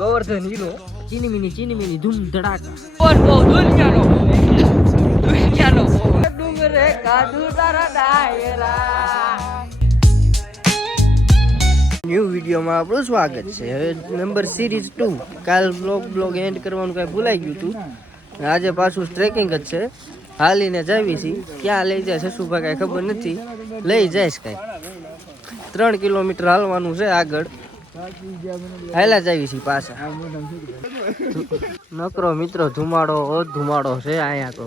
Govardhan hero ચીની mini ધૂમ ધડાકા ડુંગરે કાદુ તારા ડાયરા. ન્યૂ વિડીયોમાં આપણું સ્વાગત છે. હવે નંબર સિરીઝ 2. કાલ બ્લોગ એન્ડ કરવાનું કઈ ભૂલાઈ ગયું હતું. આજે પાછું ટ્રેકિંગ જ છે. હાલીને જાવી છી. ક્યાં લઈ જાય સસુભા કાંઈ ખબર નથી. લઈ જઈશ કાંઈ 3 કિલોમીટર હાલવાનું છે આગળ. હાલા જાવી છી પાછા. નકરો મિત્રો ધુમાડો છે અહીંયા તો.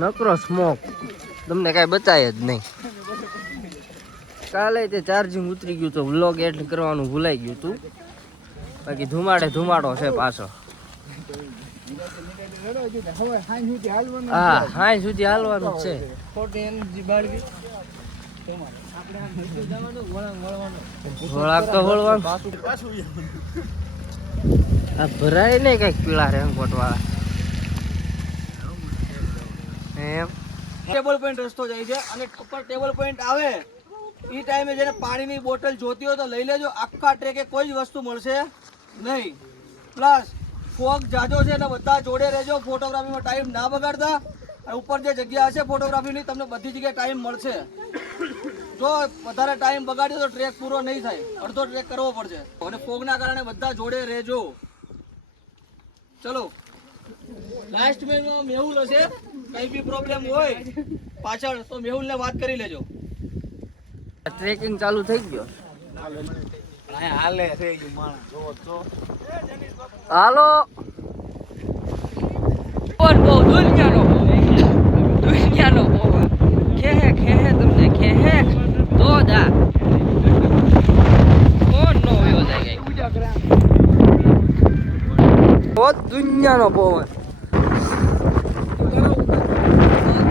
નકરો સ્મોક, તમને કાંઈ બચાય જ નહીં. કાલે તે ચાર્જિંગ ઉતરી ગયું તો વ્લોગ એડ કરવાનું ભૂલાઈ ગયું હતું. બાકી ધુમાડો છે પાછો. હા, હાઈ સુધી હાલવાનું છે. વળાક તો વળવાનું. આ ભરાય ને કઈક પીળા રેનકોટ વાળા. એમ ટેબલ પોઈન્ટ રસ્તો જાય છે અને ઉપર ટેબલ પોઈન્ટ આવે એ ટાઈમે જેને પાણીની બોટલ જોતી હોય તો લઈ લેજો. આખા ટ્રેકે કોઈ જ વસ્તુ મળશે નહીં. પ્લસ ફોગ જાજો છે ને બધા જોડે રહેજો. ફોટોગ્રાફીમાં ટાઈમ ના બગાડતા. અને ઉપર જે જગ્યા હશે ફોટોગ્રાફીની તમને બધી જગ્યાએ ટાઈમ મળશે. જો વધારે ટાઈમ બગાડ્યો તો ટ્રેક પૂરો નહીં થાય. અડધો ટ્રેક કરવો પડશે. અને ફોગના કારણે બધા જોડે રહેજો. ચલો લાસ્ટ મેમાં મેહુલ હશે. કઈ બી પ્રોબ્લેમ હોય પાછળ તો મેહુલને વાત કરી લેજો. ટ્રેકિંગ ચાલુ થઈ ગયો. હાલે થઈ ગયું માણસ જો તો હાલો. પણ બહુ દુનિયાનો ખેહે તમને ખેહે તો દા કોણ નો વયો જાય ગઈ. બહુ દુનિયાનો પવન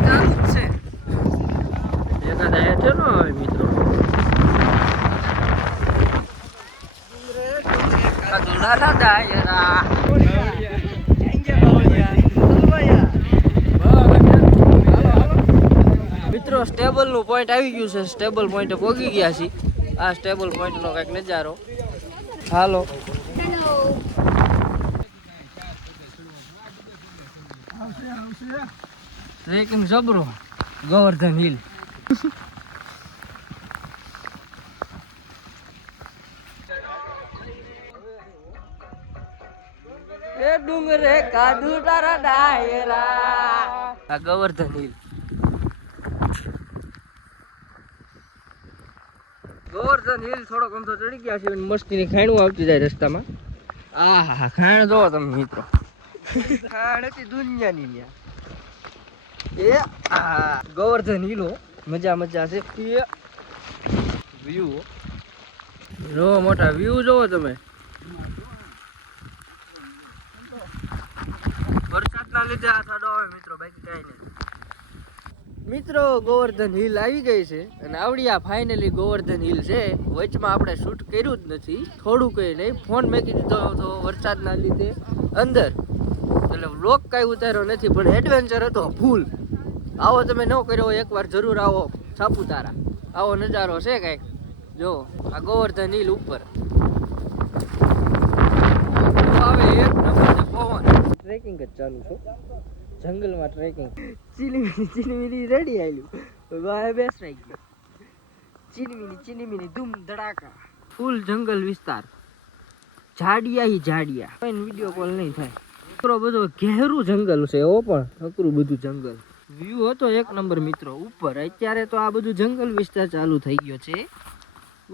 ચાલુ જ છે. એકાદા હેઠે નો આવે મિત્રો. કાદુડા ડાયરા મિત્રો સ્ટેબલ નું પોઈન્ટ આવી ગયું છે. સ્ટેબલ પોઈન્ટ પહોંચી ગયા છે. આ સ્ટેબલ પોઈન્ટ નો કઈક નજારો. હાલો. ટ્રેકિંગ જબરો. ગોવર્ધન હિલ. એ ડુંગરે કાદુ તારા ડાયરા. આ ગોવર્ધન હિલ. ગોવર્ધન હિલ થોડોક અમથો ચડી ગયા છે. મસ્તીની ખાણું આવતી જાય રસ્તામાં. આહા ખાણ જોવો તમે મિત્રો. ખાણ હતી દુનિયાની ન્યા. એ આ ગોવર્ધન હિલો મજા છે. વ્યૂ જો મોટા વ્યૂ જોવો તમે. વરસાદના લીધે આ થાડો આવે મિત્રો, બાકી કઈ નહીં. મિત્રો ગોવર્ધન હિલ આવી ગઈ છે અને આવડી આ ફાઇનલી ગોવર્ધન હિલ છે. વચમાં આપણે શૂટ કર્યું જ નથી. થોડું કઈ નહીં, ફોન મેકી દીધો હતો વરસાદના લીધે અંદર, એટલે વ્લોગ કાંઈ ઉતાર્યો નથી. પણ એડવેન્ચર હતો ફૂલ. આવો તમે ન કર્યો એકવાર જરૂર આવો સાપુતારા. આવો નજારો છે કાંઈક. જો આ ગોવર્ધન હિલ ઉપર આવે એક નંબર પવન. ટ્રેકિંગ જ ચાલુ છે જંગલમાં. ટ્રેકિંગ ચીની રેડી આવેલું વાય બેસ રહી ગયો. ચીની મિની ધૂમ ધડાકા. ફૂલ જંગલ વિસ્તાર. ઝાડિયા કોઈ વિડીયો કોલ નહીં થાય. બધો ઘેરું જંગલ છે. એવો પણ અકરું બધું જંગલ. વ્યૂ હતો એક નંબર મિત્રો ઉપર. અત્યારે તો આ બધું જંગલ વિસ્તાર ચાલુ થઈ ગયો છે.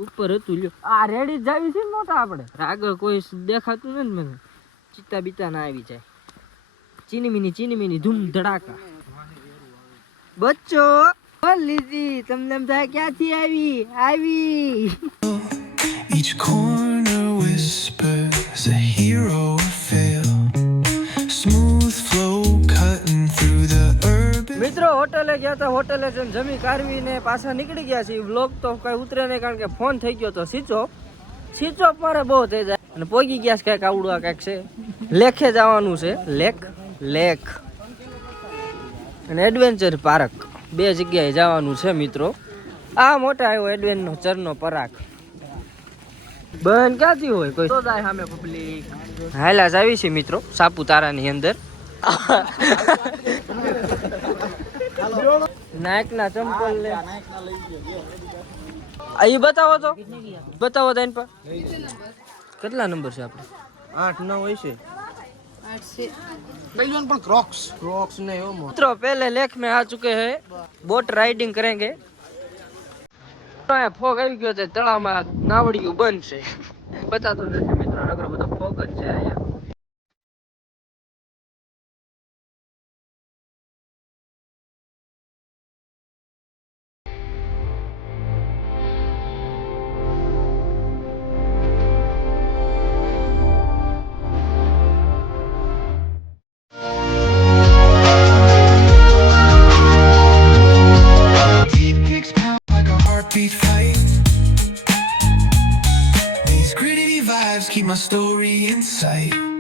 ઉપર હતું લ્યો. આ રેડી જાવી છે મોટા આપણે. આગળ કોઈ દેખાતું નથી મને. ચિત્તા બીતા ના આવી જાય. ચીની મિની ધૂમ ધડાકા. બચ્ચો લીધી તમને એમ થાય ક્યાંથી આવી. Each corner whispers a hero of fail. Smooth flow cutting through the urban. મિત્રો હોટલે ગયા હતા. હોટલે જમી કાઢવીને પાછા નીકળી ગયા છે. વ્લોગ તો કઈ ઉતરે નહીં કારણ કે ફોન થઈ ગયો તો સ્વિચ ઓફ મારે બહુ થઈ જાય. અને પોગી ગયા છે કઈક આવડું આ કઈક છે. લેખે જવાનું છે. લેક અને એડવેન્ચર પાર્ક બે જગ્યાએ જવાનું છે મિત્રો. આ મોટા આવ્યો એડવેન નો ચરનો પરાગ. બંધ ક્યાંથી હોય કોઈ તો જાય સામે પબ્લિક. હાલા જ આવી છે મિત્રો સાપુતારાની અંદર. નાયક ના ચંપલ લે અહીં બતાવો તો બતાવો તો એન પર કેટલા નંબર છે આપણે 8 9 હોય છે मित्रों पहले लेख में आ चुके हैं बोट राइडिंग करेंगे ફોગ આવી ગયો છે તળાવમાં નાવડિયું બંધ છે બતાતો નથી મિત્રો નગર બધો ફોગ જ છે અહીંયા Deep kicks pound like a heartbeat fight. These gritty vibes keep my story in sight.